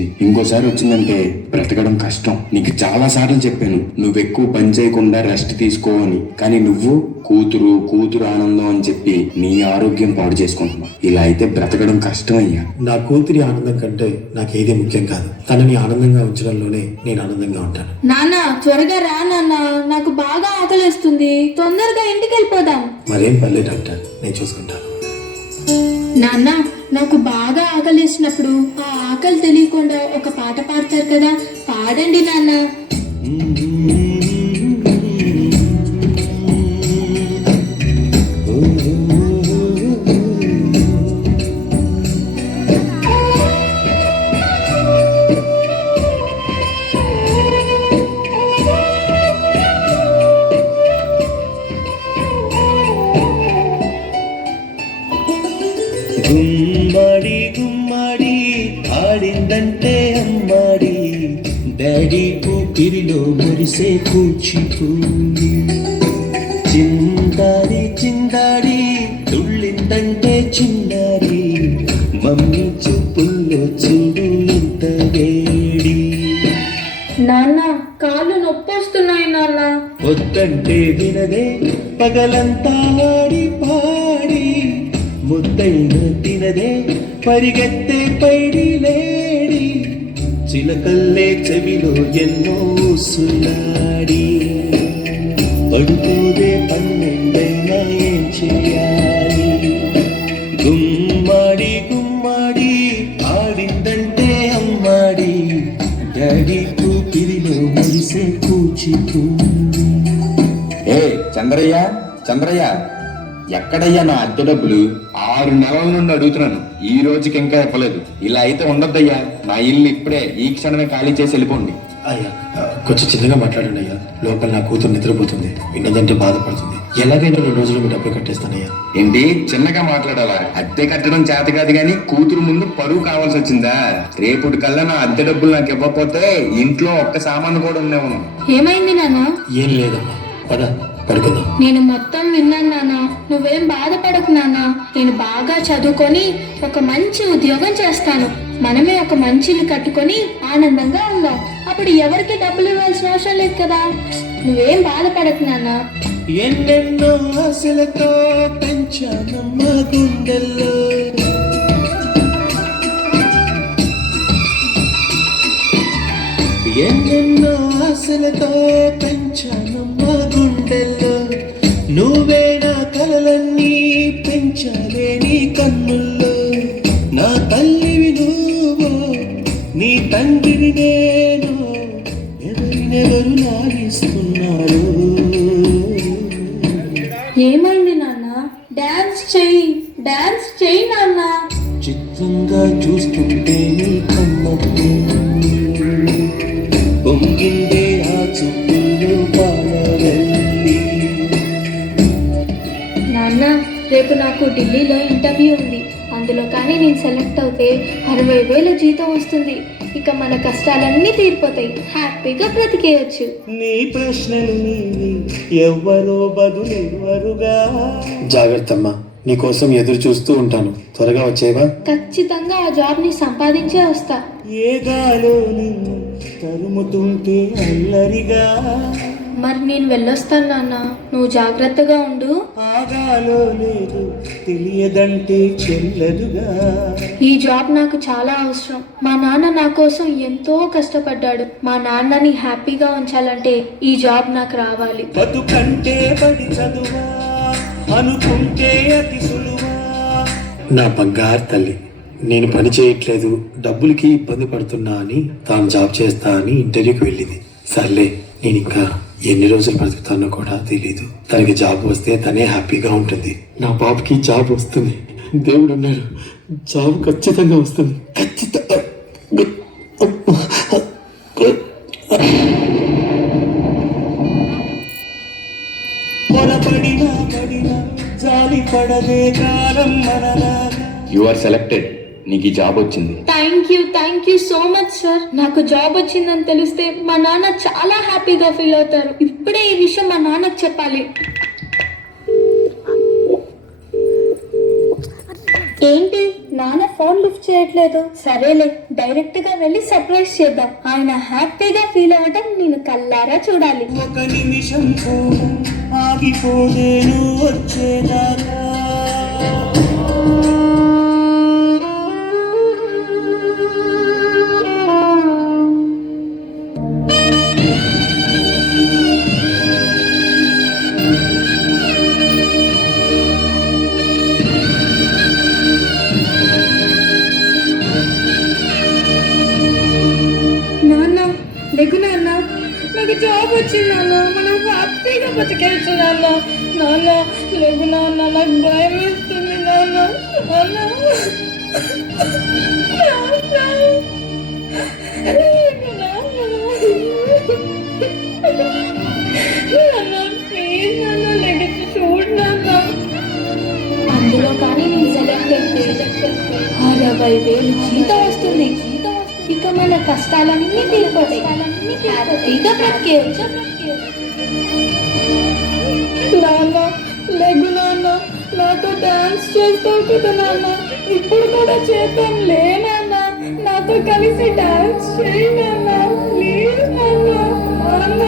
వచ్చింది. ఇంకోసారి వచ్చిందంటే బ్రతకడం కష్టం. నీకు చాలా సార్లు చెప్పాను నువ్వు ఎక్కువ పని చేయకుండా రెస్ట్ తీసుకో అని. కానీ నువ్వు కూతురు కూతురు ఆనందం అని చెప్పి నీ ఆరోగ్యం పాడు చేసుకుంటున్నావు. ఇలా అయితే బ్రతకడం కష్టం అయ్యా. నా కూతురి ఆనందం కంటే నాకు ఏది ముఖ్యం కాదు. తనని ఆనందంగా ఉంచడంలోనే నేను ఆనందంగా ఉంటాను. నాన్న త్వరగా రా నాన్న, నాకు బాగా ఆకలిస్తుంది. తొందరగా ఇంటికి వెళ్ళిపోదాం. మరేం పర్లేదు డాక్టర్, నేను చూసుకుంటాను. నాన్న నాకు బాగా ఆకలిసినప్పుడు ఆ ఆకలి తెలియకుండా ఒక పాట పాడతారు కదా, పాడండి నాన్న. గుమ్మడి గుమ్మడి ఆడిందంటే అమ్మాడి, డాడీ ఊపిరిలో మురిసే కూచిపూడి. చిందాడి చిందాడి తుళ్ళిందంటే చిన్నారి, మమ్మీ చూపుల్లో చూడు ఇంత వేడి. నాన్న కాళ్ళు నొప్పొస్తున్నాయి నాన్న. వద్దంటే వినదే పగలంతా ఆడి పాడి, ముద్దైన తినదే పరిగెత్తే పైడి లేడి. చిలకల్లే చెవిలో ఎన్నో సులాడి, పడుకోదే పన్నెండైనా ఏం చేయాలి. గుమ్మాడి గుమ్మాడి ఆడిందంటే అమ్మాడి, డాడీ కూపిరిలో మురిసే కూచిపూడి. ఏ చంద్రయ్య చంద్రయ్య, ఎక్కడయ్యా నా అద్దె డబ్బులు? 6 నెలల నుండి అడుగుతున్నాను, ఈ రోజుకి ఇంకా ఇవ్వలేదు. ఇలా అయితే ఉండొద్దయ్యా. నా ఇల్లు ఇప్పుడే ఈ క్షణమే ఖాళీ చేసి వెళ్ళిపోండి. అయ్యా కొంచెం చిన్నగా మాట్లాడండి అయ్యా. లోపల నా కూతురు నిద్రపోతుంది, విన్నదంటే బాధపడుతుంది. ఎలాగైనా 2 రోజులు మీ డబ్బు కట్టేస్తానయ్యా. ఏంటి చిన్నగా మాట్లాడాలా? అద్దె కట్టడం చేత కాదు గాని కూతురు ముందు పరువు కావాల్సి వచ్చిందా? రేపటి కల్లా నా అద్దె డబ్బులు నాకు ఇవ్వకపోతే ఇంట్లో ఒక్క సామాను కూడా ఉండేవను. ఏమైంది నాన్న? ఏం లేదమ్మా, పద పడుకుందాం. నేను మొత్తం విన్నాను నాన్న, నువ్వేం బాధపడకు నాన్న. నేను బాగా చదువుకొని ఒక మంచి ఉద్యోగం చేస్తాను. మనమే ఒక మంచి ఇల్లు కట్టుకొని ఆనందంగా ఉందాం. అప్పుడు ఎవరికి డబ్బులు ఇవ్వాల్సిన అవసరం లేదు కదా. నువ్వేం బాధపడకు నాన్న. ఎన్నెన్నో ఆశలతో పెంచానమ్మ గుండెల్లో, ఎన్నెన్నో ఆశలతో పెంచానమ్మ గుండెల్లో. నువ్వే నా కలలన్నీ పెంచాలే నీ కన్నుల్లో. నా తల్లివి నువ్వు, నీ తండ్రిని నేను, ఎవరినెవరు లాగిస్తున్నారు. ఏమైంది నాన్న? డాన్స్ చెయ్యి, డాన్స్ చెయ్యి నాన్న. చిత్రంగా చూస్తుంటే నీ కన్నట్టు పొంగిందే ఆ చుట్టూ పాలవెల్లి. నాన్న రేపు నాకు ఢిల్లీలో ఇంటర్వ్యూ ఉంది. అందులో కానీ నేను సెలెక్ట్ అవుతే 60,000 జీతం వస్తుంది. ఇక మన కష్టాలన్నీ తీరిపోతాయి, హ్యాపీగా బ్రతికేయచ్చు. నీ ప్రశ్నలు నీవి, ఎవ్వరో బదులెవ్వరుగా. జాగ్రత్త అమ్మా, నీకోసం ఎదురు చూస్తూ ఉంటాను. త్వరగా వచ్చేవా? ఖచ్చితంగా ఆ జాబ్ ని సంపాదించే వస్తా. ఏ గాలో నిన్ను తరుముతుంటే అల్లరిగా. మరి నేను వెళ్ళొస్తాను నాన్న, నువ్వు జాగ్రత్తగా ఉండు. ఆగాలో లేదు తెలియదంటే చెల్లదుగా. ఈ జాబ్ నాకు చాలా అవసరం. మా నాన్న నా కోసం ఎంతో కష్టపడ్డాడు. మా నాన్నని హ్యాపీగా ఉంచాలంటే ఈ జాబ్ నాకు రావాలి. బతుకంటే పడి చదువా అనుకుంటే అతి సులువా. నా బంగారు తల్లి, నేను పని చేయట్లేదు, డబ్బులకి ఇబ్బంది పడుతున్నా అని తాను జాబ్ చేస్తా అని ఇంటర్వ్యూకి వెళ్ళింది. సర్లే, నేను ఇంకా ఎన్ని రోజులు బ్రతుకుతానో కూడా తెలీదు. తనకి జాబ్ వస్తే తనే హ్యాపీగా ఉంటుంది. నా బాబుకి జాబ్ వస్తుంది, దేవుడు ఉన్నాడు. జాబ్ ఖచ్చితంగా వస్తుంది, ఖచ్చితంగా. పొరపడినా పడినా జాలి పడదే కాలం మనలాగా. You are selected. నీకు ఈ జాబ్ వచ్చింది. Thank you so much sir. నాకు జాబ్ వచ్చిందని తెలిస్తే మా నాన్న చాలా హ్యాపీగా ఫీల్ అవుతారు. ఇప్పుడే ఈ విషయం మా నాన్నకు చెప్పాలి. ఏంటి నాన్న ఫోన్ లిఫ్ట్ చేయట్లేదు. సరేలే, డైరెక్ట్ గా వెళ్ళి సర్ప్రైజ్ చేద్దాం. ఆయన హ్యాపీగా ఫీల్ అవ్వటం నేను కల్లారా చూడాలి. ఒక నిమిషం కూడా ఆగిపోదేను వచ్చేదాకా. నాన్న లేకు నాన్న, నాకు జాబ్ వచ్చింది నాన్న, మనం హ్యాపీగా బతికేయచ్చు నాన్న. నాన్న లేకు నాన్న, నాకు భయం వేస్తుంది నాన్న. నాన్న లేకు నాన్న, ప్లీజ్ నాన్న లెగిసి చూడు నాన్న. అందులో కానీ నేను సెలెక్ట్ అయితే 60,000 జీతం వస్తుంది. ఇక మన కష్టాలన్నీ తీరిపోతాయి, హ్యాపీగా బ్రతికేయచ్చు. నాన్న లెగ్గు నాన్న, నాతో డాన్స్ చేస్తావు కదా నాన్న, ఇప్పుడు కూడా చేద్దాం లే నాన్న, నాతో కలిసి డాన్స్ చేయి నాన్న, ప్లీజ్ నాన్న. నాన్న